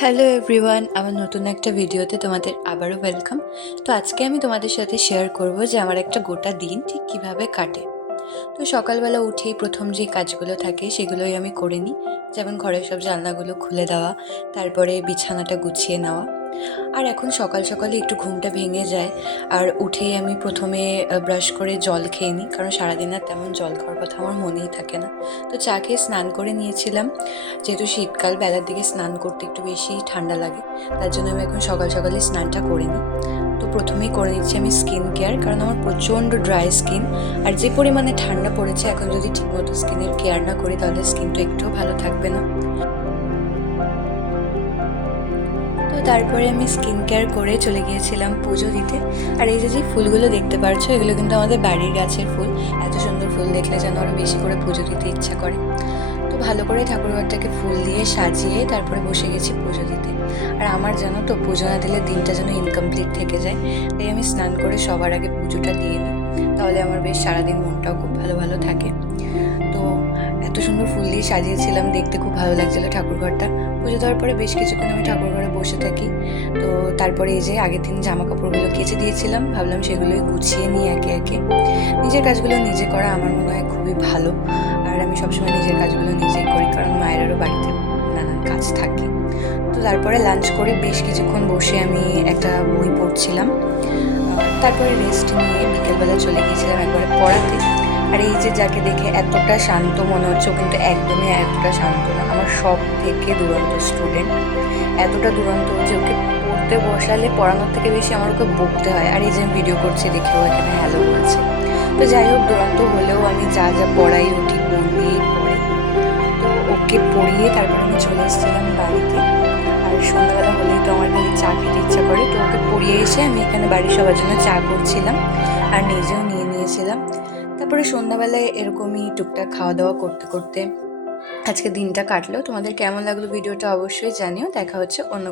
Hello everyone, আমার নতুন একটা ভিডিওতে তোমাদের আবারও ওয়েলকাম। তো আজকে আমি তোমাদের সাথে শেয়ার করব যে আমার একটা গোটা দিন ঠিক কিভাবে কাটে। তো সকালবেলা উঠেই প্রথম যে কাজগুলো থাকে সেগুলোই আমি করে নিই, যেমন ঘরের সব জানলাগুলো খুলে দেওয়া, তারপরে বিছানাটা গুছিয়ে নেওয়া। আর এখন সকাল সকালে একটু ঘুমটা ভেঙে যায়, আর উঠেই আমি প্রথমে ব্রাশ করে জল খেয়ে নিই, কারণ সারাদিন আর তেমন জল খাওয়ার কথা আমার মনেই থাকে না। তো চা খেয়ে স্নান করে নিয়েছিলাম, যেহেতু শীতকাল, বেলার দিকে স্নান করতে একটু বেশি ঠান্ডা লাগে, তার জন্য আমি এখন সকাল সকালে স্নানটা করে নিই। তো প্রথমেই করে নিচ্ছি আমি স্কিন কেয়ার, কারণ আমার প্রচণ্ড ড্রাই স্কিন। আর যে পরিমাণে ঠান্ডা পড়েছে, এখন যদি ঠিকমতো স্কিনের কেয়ার না করি তাহলে স্কিন তো একটুও ভালো থাকবে না। তো তারপরে আমি স্কিন কেয়ার করে চলে গিয়েছিলাম পুজো দিতে। আর এই যে ফুলগুলো দেখতে পাচ্ছ, এগুলো কিন্তু আমাদের বাড়ির গাছের ফুল। এত সুন্দর ফুল দেখলে যেন আরও বেশি করে পুজো দিতে ইচ্ছা করে। তো ভালো করে ঠাকুরঘরটাকে ফুল দিয়ে সাজিয়ে তারপরে বসে গেছি পুজো দিতে। আর আমার জানো তো, পুজো না দিলে দিনটা যেন ইনকমপ্লিট থেকে যায়। তাই আমি স্নান করে সবার আগে পুজোটা দিয়ে নিই, তাহলে আমার বেশ সারাদিন মনটাও খুব ভালো ভালো থাকে। তো এত সুন্দর ফুল দিয়ে সাজিয়েছিলাম, দেখতে খুব ভালো লাগছিলো ঠাকুরঘরটা। পুজো দেওয়ার পরে বেশ কিছুক্ষণ আমি ঠাকুরঘরে বসে থাকি। তো তারপরে এই যে আগের দিন জামা কাপড়গুলো কেচে দিয়েছিলাম, ভাবলাম সেগুলোই গুছিয়ে নিই একে একে। নিজের কাজগুলো নিজে করা আমার মনে হয় খুবই ভালো। আর আমি সবসময় নিজের কাজগুলো নিজেই করি, কারণ মায়েরও বাড়িতে নানান কাজ থাকে। তো তারপরে লাঞ্চ করে বেশ কিছুক্ষণ বসে আমি একটা বই পড়ছিলাম। তারপরে রেস্ট নিয়ে বিকেলবেলা চলে গিয়েছিলাম একবারে পড়াতে। আর এই যে যাকে দেখে এতটা শান্ত মনে হচ্ছে, ও কিন্তু একদমই এতটা শান্ত না। আমার সব থেকে দুরন্ত স্টুডেন্ট, এতটা দুরন্ত যে ওকে পড়তে বসালে পড়ানোর থেকে বেশি আমার ওকে বকতে হয়। আর এই যে আমি ভিডিও করছি দেখেও এখানে হ্যালো বলছে। তো যাই হোক, দুরন্ত হলেও আমি যা যা পড়াই ও ঠিক মন দিয়েই পড়ে। তো ওকে পড়িয়ে তারপর আমি চলে এসেছিলাম বাড়িতে। আর সন্ধ্যাবেলা হলেই তো আমার খালি চা খেতে ইচ্ছা করে, তো ওকে পড়িয়ে এসে আমি এখানে বাড়ির সবার জন্য চা করছিলাম আর নিজেও নিয়ে নিয়েছিলাম। তারপরে সন্ধ্যাবেলায় এরকমই টুকটাক খাওয়া দাওয়া করতে করতে আজকে দিনটা কাটলো। তোমাদের কেমন লাগলো ভিডিওটা অবশ্যই জানিও। দেখা হচ্ছে অন্য